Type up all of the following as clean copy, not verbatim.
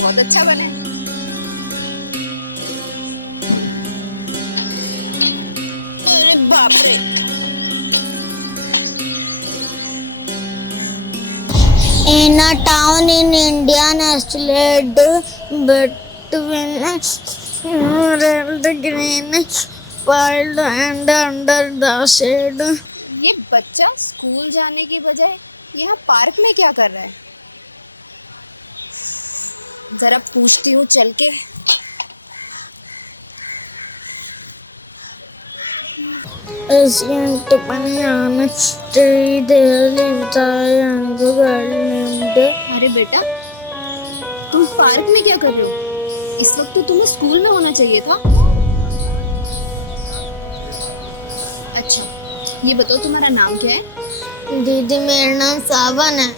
बहुत अच्छा बने। अरे बाप रे। In a town in India, nestled between the green field and under the shade. ये बच्चा स्कूल जाने की बजाय यहाँ पार्क में क्या कर रहा है? जरा पूछती हूँ चल के। Ancient banana tree, there lived a young girl named. अरे बेटा, तुम पार्क में क्या कर रहे हो? इस वक्त तो तुम्हें स्कूल में होना चाहिए था। अच्छा, ये बताओ तुम्हारा नाम क्या है? दीदी मेरा नाम सावन है।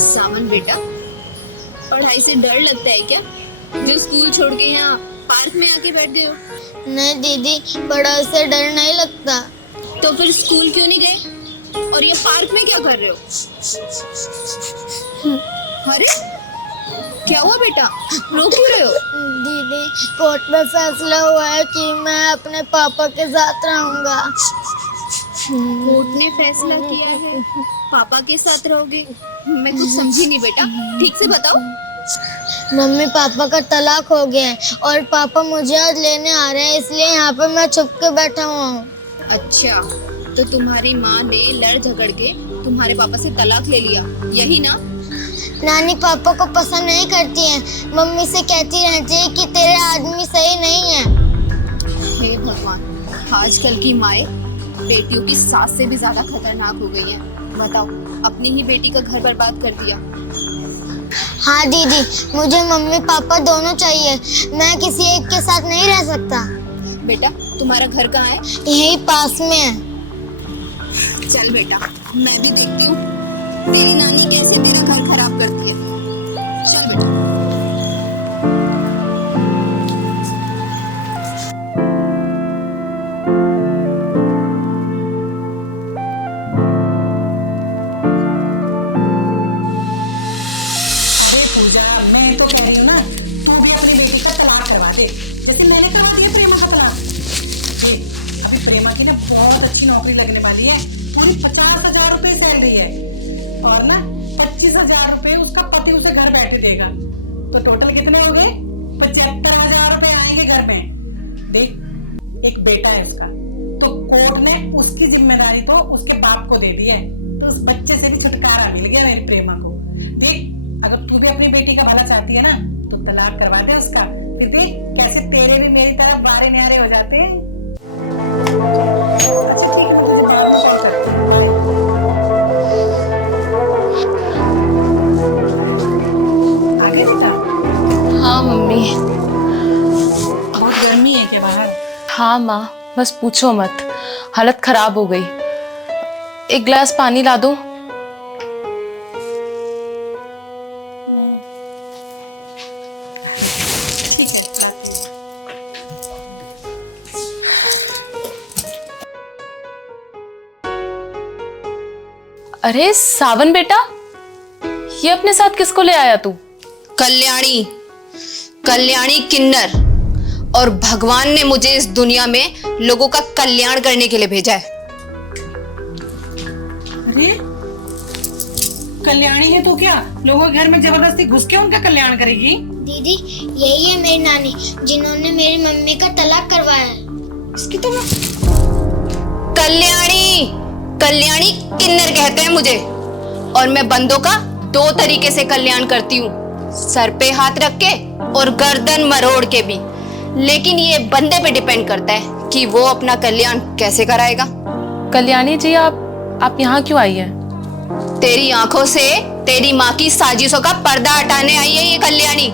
सावन बेटा, पढ़ाई से डर लगता है क्या, जो स्कूल छोड़ के यहाँ पार्क में आके बैठे हो? नहीं दीदी, पढ़ाई से डर नहीं लगता। तो फिर स्कूल क्यों नहीं गए और ये पार्क में क्या कर रहे हो? अरे क्या हुआ बेटा, रो क्यों रहे हो? दीदी, कोर्ट में फैसला हुआ है कि मैं अपने पापा के साथ रहूंगा। कोर्ट ने फैसला किया है पापा के साथ रहोगे? मैं कुछ समझी नहीं बेटा, ठीक से बताओ। मम्मी पापा का तलाक हो गया है और पापा मुझे आज लेने आ रहे हैं, इसलिए यहाँ पे मैं छुप के बैठा हुआ हूँ। अच्छा, तो तुम्हारी माँ ने लड़ झगड़ के तुम्हारे पापा से तलाक ले लिया, यही ना? नानी पापा को पसंद नहीं करती है, मम्मी से कहती रहती है कि तेरे आदमी सही नहीं है। हे भगवान, आजकल की माएँ बेटियों की सास से भी ज्यादा खतरनाक हो गई हैं। बताओ, अपनी ही बेटी का घर बर्बाद कर दिया। हाँ दीदी, मुझे मम्मी पापा दोनों चाहिए, मैं किसी एक के साथ नहीं रह सकता। बेटा, तुम्हारा घर कहाँ है? यही पास में है। चल बेटा, मैं भी देखती हूँ तेरी नानी कैसे तेरा घर खराब करती है। चल बेटा। मैं तो कह रही हूँ ना, तू भी अपनी बेटी का तलाक करवा दे, जैसे मैंने करवा दिया प्रेमा का तलाक। ये अभी प्रेमा की ना बहुत अच्छी नौकरी लगने वाली है, पूरी 50,000 रुपए सैलरी है और ना 25,000 रुपए उसका पति उसे घर बैठे देगा। तो टोटल कितने हो गए? 75,000 रुपए आएंगे घर में। देख, एक बेटा है उसका, तो कोर्ट ने उसकी जिम्मेदारी तो उसके बाप को दे दी है, तो उस बच्चे से भी छुटकारा मिल गया मेरी प्रेमा को। देख, अगर तू भी अपनी बेटी का भला चाहती है ना, तो तलाक करवा दे उसका, फिर देख कैसे तेरे भी मेरी तरफ बारे न्यारे हो जाते हैं। अच्छा ठीक है, मुझे बाद में कॉल करती हूँ। आ गए बेटा? हाँ मम्मी। बहुत गर्मी है क्या बाहर? हाँ माँ, बस पूछो मत, हालत खराब हो गई। एक गिलास पानी ला दो। ठीक है, लाती हूँ। अरे सावन बेटा, ये अपने साथ किसको ले आया तू? कल्याणी, कल्याणी किन्नर, और भगवान ने मुझे इस दुनिया में लोगों का कल्याण करने के लिए भेजा है। अरे कल्याणी है तो क्या लोगों के घर में जबरदस्ती घुस के उनका कल्याण करेगी? दीदी, यही है मेरी नानी, जिन्होंने मेरी मम्मी का तलाक करवाया है। इसकी तो कल्याणी, कल्याणी किन्नर कहते हैं मुझे, और मैं बंदों का 2 तरीके से कल्याण करती हूँ, सर पे हाथ रख के और गर्दन मरोड़ के भी। लेकिन ये बंदे पे डिपेंड करता है कि वो अपना कल्याण कैसे कराएगा। कल्याणी जी, आप यहाँ क्यों आई है? तेरी आंखों से तेरी माँ की साजिशों का पर्दा हटाने आई है ये कल्याणी,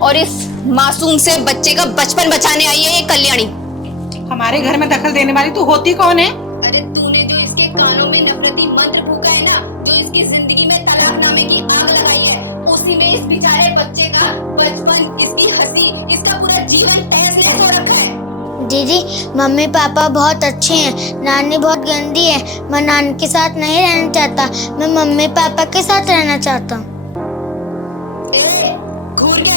और इस मासूम से बच्चे का बचपन बचाने आई है ये कल्याणी। हमारे घर में दखल देने वाली तू होती कौन है? अरे तूने जो इसके कानों में नफरती मंत्र फूका है ना, जो इसकी जिंदगी में तलाकनामे की आग लगाई है, उसी में इस बेचारे बच्चे का बचपन, इसकी हंसी, इसका पूरा जीवन तहस नहस हो रखा है। दीदी, मम्मी पापा बहुत अच्छे हैं, नानी बहुत गंदी है। मैं नानी के साथ नहीं रहना चाहता, मैं मम्मी पापा के साथ रहना चाहता हूँ। घूर क्या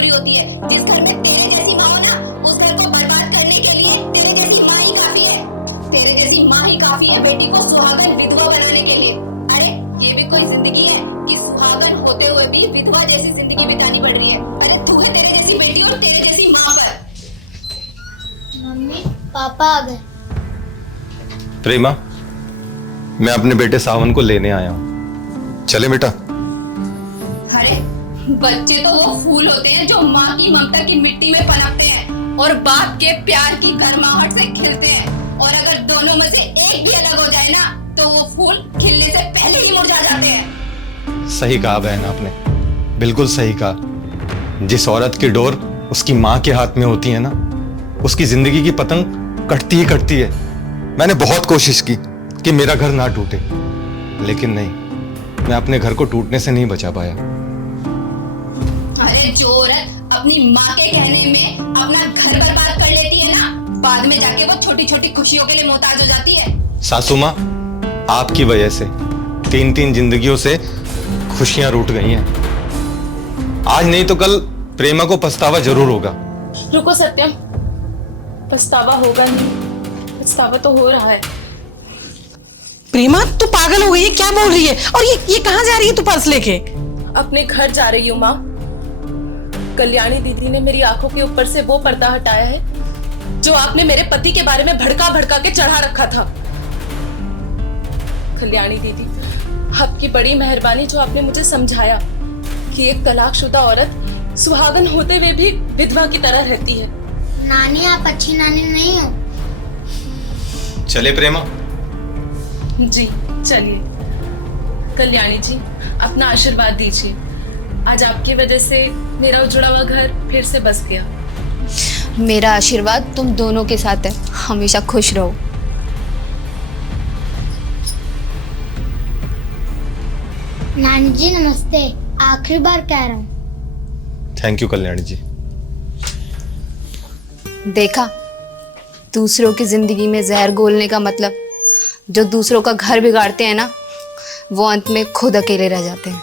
पूरी होती है। जिस घर में तेरे जैसी माँ हो ना, उस घर को बर्बाद करने के लिए तेरे जैसी माँ ही काफी है। तेरे जैसी माँ ही काफी है बेटी को सुहागन विधवा बनाने के लिए। अरे ये भी कोई जिंदगी है कि सुहागन होते हुए भी विधवा जैसी जिंदगी बितानी पड़ रही है। अरे तू है तेरे जैसी बेटी और तेरे जैसी माँ पर। मम्मी पापा आ गए। प्रेमा, मैं अपने बेटे सावन को लेने आया हूँ, चले बेटा? अरे बच्चे तो वो फूल होते हैं जो माँ की ममता की मिट्टी में पनपते हैं और बाप के प्यार की गर्माहट से खिलते हैं। और अगर दोनों में से एक भी अलग हो जाए ना, तो वो फूल खिलने से पहले ही मुरझा जाते हैं। सही कहा बहन आपने, बिल्कुल सही कहा। जिस औरत की डोर उसकी माँ के हाथ में होती है ना, उसकी जिंदगी की पतंग कटती ही कटती है। मैंने बहुत कोशिश की कि मेरा घर ना टूटे, लेकिन नहीं, मैं अपने घर को टूटने से नहीं बचा पाया। अरे जो औरत अपनी माँ के कहने में अपना घर बर्बाद कर लेती है ना, बाद में जाके वो छोटी छोटी खुशियों के लिए मोहताज हो जाती है। सासू माँ, आपकी वजह से 3-3 जिंदगियों से खुशियां रूठ गई हैं। आज नहीं तो कल प्रेमा को पछतावा जरूर होगा। रुको सत्यम, पछतावा होगा नहीं, पछतावा तो हो रहा है। प्रेमा तू पागल हो गई है, क्या बोल रही है? और ये कहाँ जा रही है तू पर्स लेके? अपने घर जा रही हूँ माँ। कल्याणी दीदी ने मेरी आंखों के ऊपर से वो पर्दा हटाया है जो आपने मेरे पति के बारे में भड़का भड़का के चढ़ा रखा था। कल्याणी दीदी, आपकी बड़ी मेहरबानी जो आपने मुझे समझाया कि एक तलाकशुदा औरत सुहागन होते हुए भी विधवा की तरह रहती है। नानी आप अच्छी नानी नहीं हो। चले प्रेमा? जी चलिए। कल्याणी जी, अपना आशीर्वाद दीजिए। आज आपकी वजह से मेरा उजड़ा हुआ घर फिर से बस गया। मेरा आशीर्वाद तुम दोनों के साथ है, हमेशा खुश रहो। नानी जी नमस्ते, आखिरी बार कह रहा हूँ। Thank you Kalyani ji. देखा, दूसरों की जिंदगी में जहर घोलने का मतलब, जो दूसरों का घर बिगाड़ते हैं ना, वो अंत में खुद अकेले रह जाते हैं।